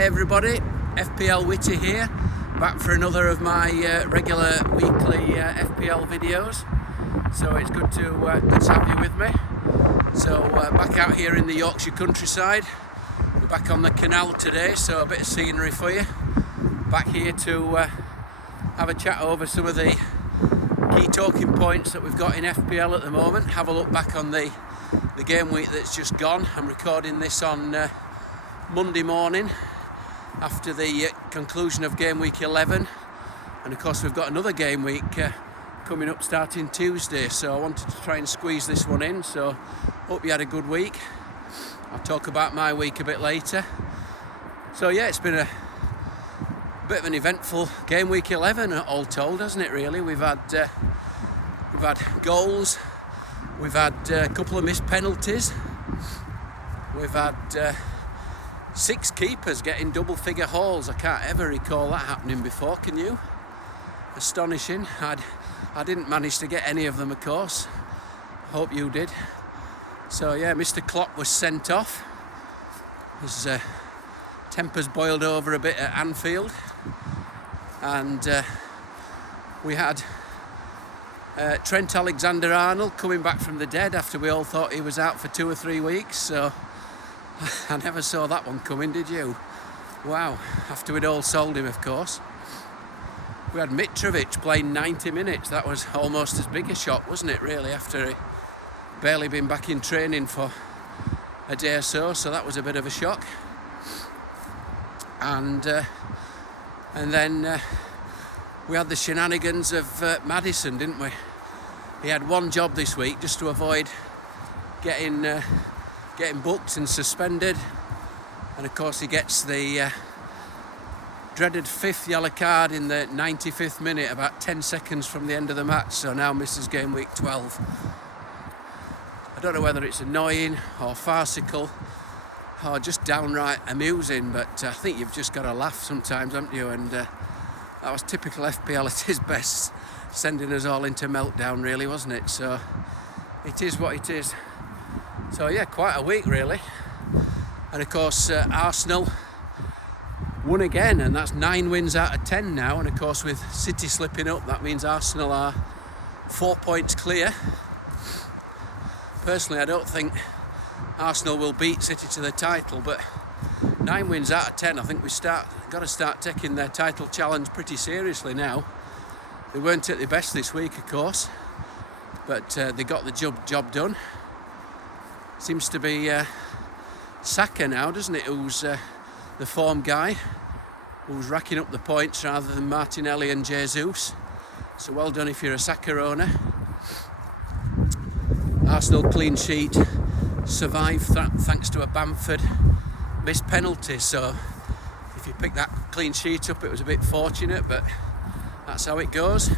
Hi everybody, FPL Witty here, back for another of my regular weekly FPL videos. So it's good to have you with me. So back out here in the Yorkshire countryside. We're back on the canal today, so a bit of scenery for you. Back here to have a chat over some of the key talking points that we've got in FPL at the moment. Have a look back on the game week that's just gone. I'm recording this on Monday morning after the conclusion of game week 11, and of course we've got another game week coming up starting Tuesday, so I wanted to try and squeeze this one in. So hope you had a good week. I'll talk about my week a bit later. So yeah, it's been a bit of an eventful game week 11 all told, hasn't it really? We've had goals, we've had a couple of missed penalties, we've had 6 keepers getting double figure hauls. I can't ever recall that happening before, can you? Astonishing. I didn't manage to get any of them, of course. Hope you did. So yeah, Mr. Klopp was sent off. His tempers boiled over a bit at Anfield, and we had Trent Alexander-Arnold coming back from the dead after we all thought he was out for 2 or 3 weeks. So I never saw that one coming, did you? Wow, after we'd all sold him, of course. We had Mitrovic playing 90 minutes. That was almost as big a shock, wasn't it, really, after he barely been back in training for a day or so. So that was a bit of a shock. And then we had the shenanigans of Maddison, didn't we? He had one job this week, just to avoid getting booked and suspended, and of course he gets the dreaded 5th yellow card in the 95th minute, about 10 seconds from the end of the match, so now misses game week 12. I don't know whether it's annoying or farcical or just downright amusing, but I think you've just got to laugh sometimes, haven't you? And that was typical FPL at its best, sending us all into meltdown, really, wasn't it? So it is what it is. So yeah, quite a week really. And of course Arsenal won again, and that's 9 wins out of 10 now. And of course with City slipping up, that means Arsenal are 4 points clear. Personally, I don't think Arsenal will beat City to the title, but 9 wins out of 10, I think we've got to start taking their title challenge pretty seriously now. They weren't at their best this week, of course, but they got the job done. Seems to be Saka now, doesn't it, who's the form guy, who's racking up the points rather than Martinelli and Jesus. So well done if you're a Saka owner. Arsenal clean sheet survived thanks to a Bamford missed penalty. So if you pick that clean sheet up, it was a bit fortunate, but that's how it goes.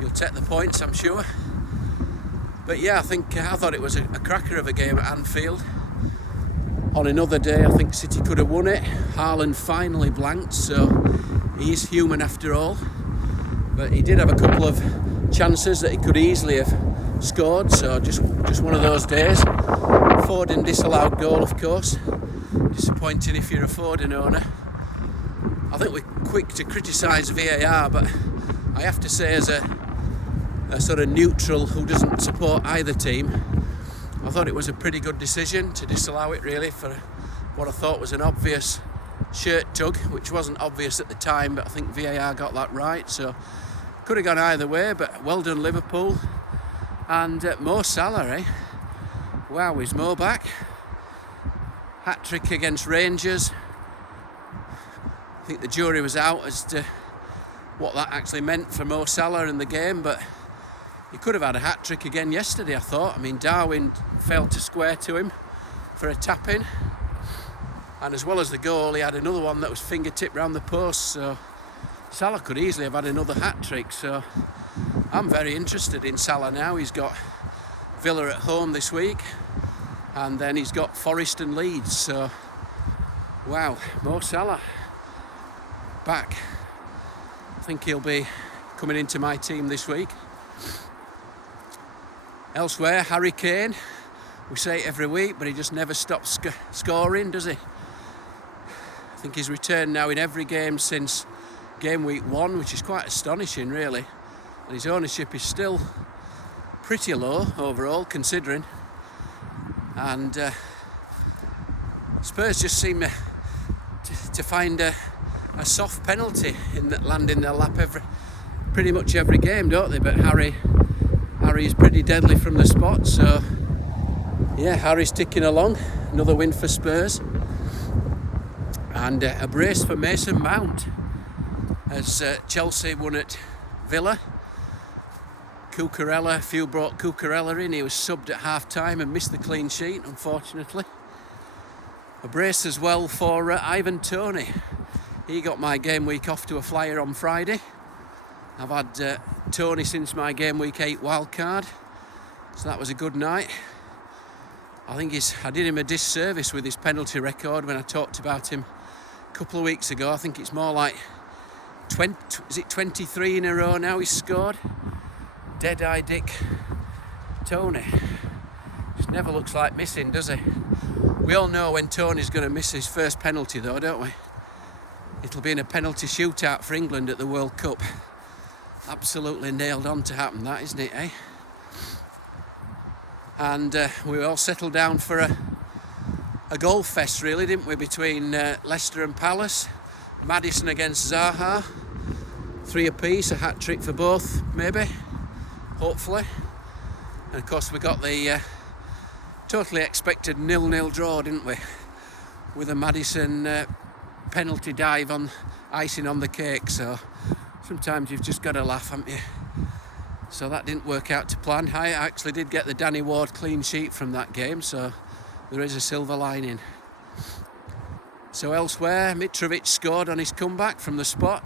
You'll take the points, I'm sure. But yeah, I thought it was a cracker of a game at Anfield. On another day, I think City could have won it. Haaland finally blanked, so he is human after all. But he did have a couple of chances that he could easily have scored, so just one of those days. Foden disallowed goal, of course. Disappointing if you're a Foden owner. I think we're quick to criticise VAR, but I have to say, as a sort of neutral who doesn't support either team, I thought it was a pretty good decision to disallow it, really, for what I thought was an obvious shirt tug, which wasn't obvious at the time, but I think VAR got that right. So could have gone either way, but well done Liverpool. And Mo Salah, eh? Wow, is Mo back? Hat-trick against Rangers. I think the jury was out as to what that actually meant for Mo Salah in the game, but he could have had a hat-trick again yesterday, I thought. I mean, Darwin failed to square to him for a tap-in, and as well as the goal, he had another one that was fingertip round the post, so Salah could easily have had another hat-trick. So I'm very interested in Salah now. He's got Villa at home this week, and then he's got Forest and Leeds, so wow, Mo Salah back. I think he'll be coming into my team this week. Elsewhere, Harry Kane, we say it every week, but he just never stops scoring, does he? I think he's returned now in every game since game week 1, which is quite astonishing really. And his ownership is still pretty low overall, considering. And Spurs just seem to find a soft penalty in that land in their lap pretty much every game, don't they? But Harry is pretty deadly from the spot, so yeah, Harry's ticking along. Another win for Spurs, and a brace for Mason Mount as Chelsea won at Villa. Cucurella, a few brought Cucurella in. He was subbed at half time and missed the clean sheet, unfortunately. A brace as well for Ivan Toney. He got my game week off to a flyer on Friday. I've had Toney since my game week 8 wildcard, so that was a good night. I think I did him a disservice with his penalty record when I talked about him a couple of weeks ago. I think it's more like 23 in a row now he's scored. Dead-eye Dick Toney. Just never looks like missing, does he? We all know when Tony's going to miss his first penalty though, don't we? It'll be in a penalty shootout for England at the World Cup. Absolutely nailed on to happen, that, isn't it, eh? And we all settled down for a goal fest, really, didn't we, between Leicester and Palace. Maddison against Zaha. 3 apiece, a hat-trick for both, maybe. Hopefully. And of course we got the totally expected 0-0 draw, didn't we? With a Maddison penalty dive on icing on the cake. So sometimes you've just got to laugh, haven't you? So that didn't work out to plan. I actually did get the Danny Ward clean sheet from that game, so there is a silver lining. So elsewhere, Mitrovic scored on his comeback from the spot,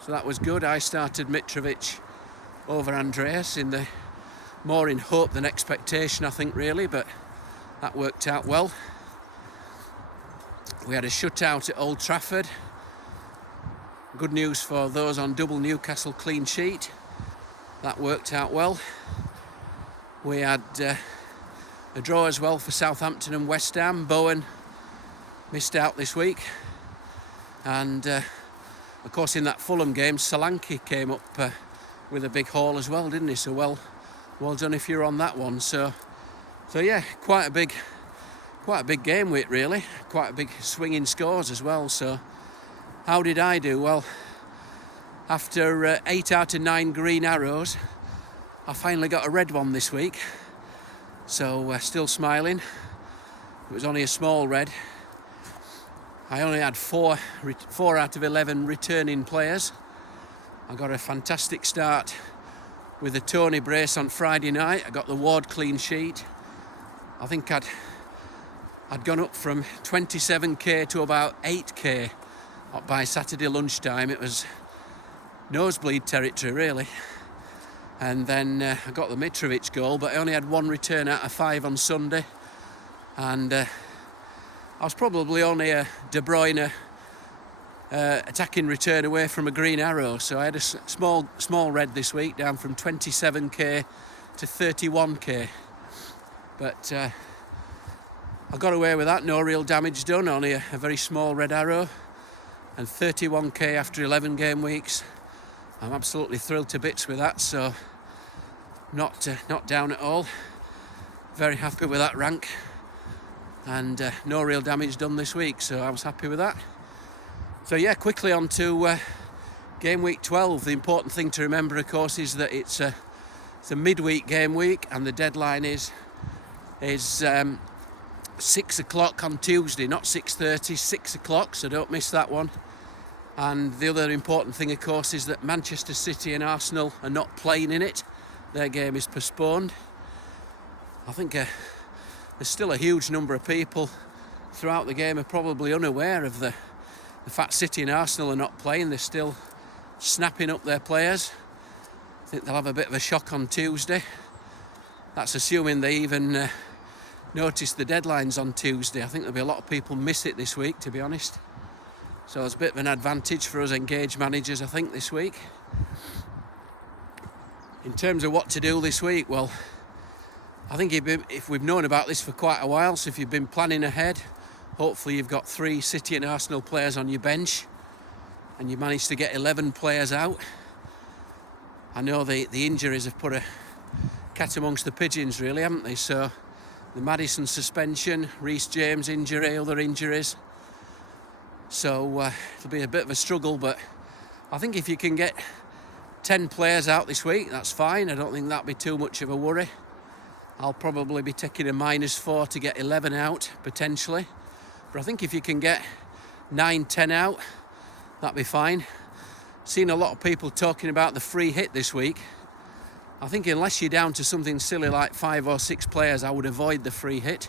so that was good. I started Mitrovic over Andreas more in hope than expectation, I think, really, but that worked out well. We had a shutout at Old Trafford. Good news for those on double Newcastle clean sheet. That worked out well. We had a draw as well for Southampton and West Ham. Bowen missed out this week. And of course in that Fulham game, Solanke came up with a big haul as well, didn't he? So well done if you're on that one. So yeah, quite a big game week really. Quite a big swing in scores as well. So how did I do? Well, after 8 out of 9 green arrows, I finally got a red one this week. So still smiling. It was only a small red. I only had 4 out of 11 returning players. I got a fantastic start with the Toney brace on Friday night. I got the Ward clean sheet. I think I'd gone up from 27k to about 8k by Saturday lunchtime. It was nosebleed territory really. And then I got the Mitrovic goal, but I only had 1 return out of 5 on Sunday. And I was probably only a De Bruyne attacking return away from a green arrow. So I had a small red this week, down from 27k to 31k. But I got away with that, no real damage done, only a very small red arrow. And 31k after 11 game weeks. I'm absolutely thrilled to bits with that, so not down at all. Very happy with that rank. And no real damage done this week, so I was happy with that. So yeah, quickly on to game week 12. The important thing to remember, of course, is that it's a midweek game week, and the deadline is 6 o'clock on Tuesday, not 6:30, 6 o'clock, so don't miss that one. And the other important thing, of course, is that Manchester City and Arsenal are not playing in it. Their game is postponed. I think there's still a huge number of people throughout the game are probably unaware of the fact City and Arsenal are not playing. They're still snapping up their players. I think they'll have a bit of a shock on Tuesday. That's assuming they even notice the deadlines on Tuesday. I think there'll be a lot of people miss it this week, to be honest. So it's a bit of an advantage for us engaged managers, I think, this week. In terms of what to do this week, well, I think if we've known about this for quite a while, so if you've been planning ahead, hopefully you've got 3 City and Arsenal players on your bench and you managed to get 11 players out. I know the injuries have put a cat amongst the pigeons really, haven't they? So the Maddison suspension, Reece James injury, other injuries. So it'll be a bit of a struggle, but I think if you can get 10 players out this week, that's fine. I don't think that'll be too much of a worry. I'll probably be taking a -4 to get 11 out, potentially. But I think if you can get 9, 10 out, that'll be fine. Seen a lot of people talking about the free hit this week. I think unless you're down to something silly like 5 or 6 players, I would avoid the free hit.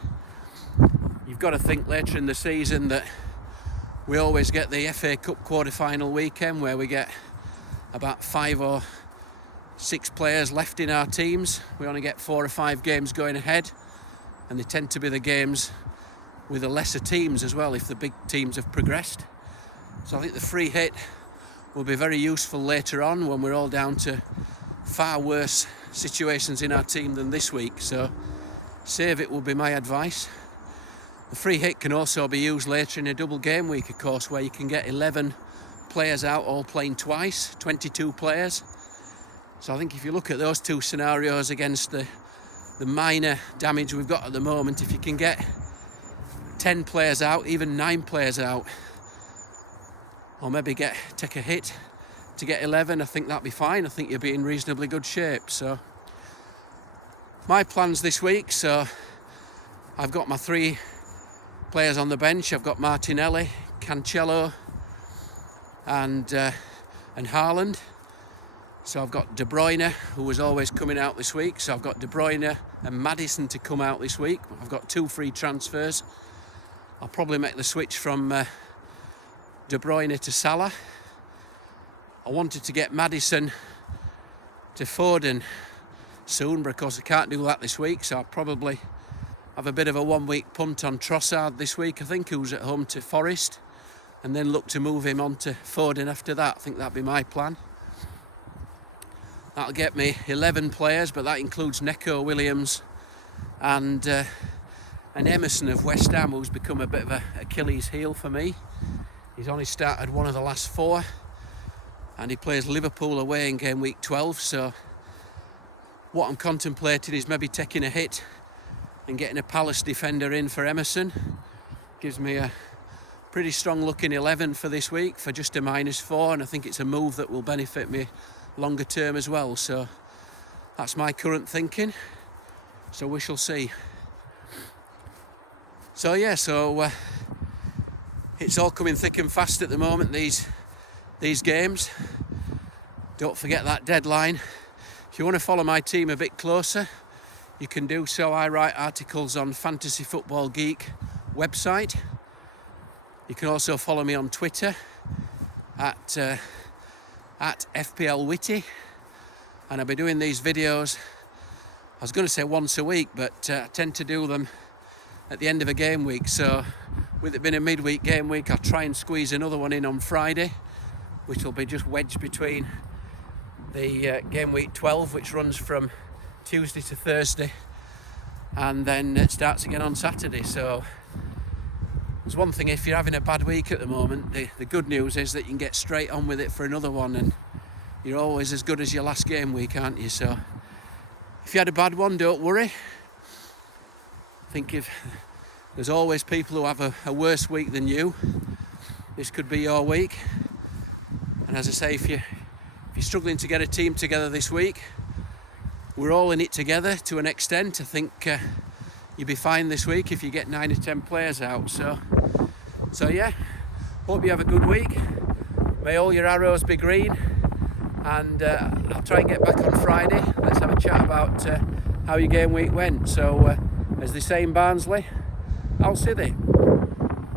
You've got to think later in the season that we always get the FA Cup quarter-final weekend where we get about 5 or 6 players left in our teams. We only get 4 or 5 games going ahead, and they tend to be the games with the lesser teams as well if the big teams have progressed. So I think the free hit will be very useful later on when we're all down to far worse situations in our team than this week. So save it will be my advice. The free hit can also be used later in a double game week, of course, where you can get 11 players out all playing twice, 22 players. So I think if you look at those 2 scenarios against the minor damage we've got at the moment, if you can get 10 players out, even 9 players out, or maybe take a hit to get 11, I think that'll be fine. I think you'll be in reasonably good shape. So my plans this week, so I've got my 3 players on the bench. I've got Martinelli, Cancelo and Haaland. So I've got De Bruyne, who was always coming out this week. So I've got De Bruyne and Maddison to come out this week. I've got 2 free transfers. I'll probably make the switch from De Bruyne to Salah. I wanted to get Maddison to Foden soon, but of course I can't do that this week, so I'll probably have a bit of a 1-week punt on Trossard this week, I think, who's at home to Forest, and then look to move him on to Foden after that. I think that'd be my plan. That'll get me 11 players, but that includes Neco Williams and Emerson of West Ham, who's become a bit of a Achilles heel for me. He's only started 1 of the last 4, and he plays Liverpool away in game week 12, so what I'm contemplating is maybe taking a hit and getting a Palace defender in for Emerson. Gives me a pretty strong looking 11 for this week for just a -4, and I think it's a move that will benefit me longer term as well. So that's my current thinking, so we shall see. So yeah, it's all coming thick and fast at the moment, these games. Don't forget that deadline. If you want to follow my team a bit closer, you can do so. I write articles on Fantasy Football Geek website. You can also follow me on Twitter at FPL Witty, and I'll be doing these videos, I was going to say once a week, but I tend to do them at the end of a game week. So with it being a midweek game week, I'll try and squeeze another one in on Friday, which will be just wedged between the game week 12, which runs from Tuesday to Thursday, and then it starts again on Saturday. So there's one thing, if you're having a bad week at the moment, the good news is that you can get straight on with it for another one, and you're always as good as your last game week, aren't you? So if you had a bad one, don't worry. I think if there's always people who have a worse week than you, this could be your week. And as I say, if you're struggling to get a team together this week, we're all in it together to an extent. I think you'll be fine this week if you get 9 or 10 players out. So yeah, hope you have a good week. May all your arrows be green, and I'll try and get back on Friday. Let's have a chat about how your game week went. So as they say in Barnsley, I'll see thee.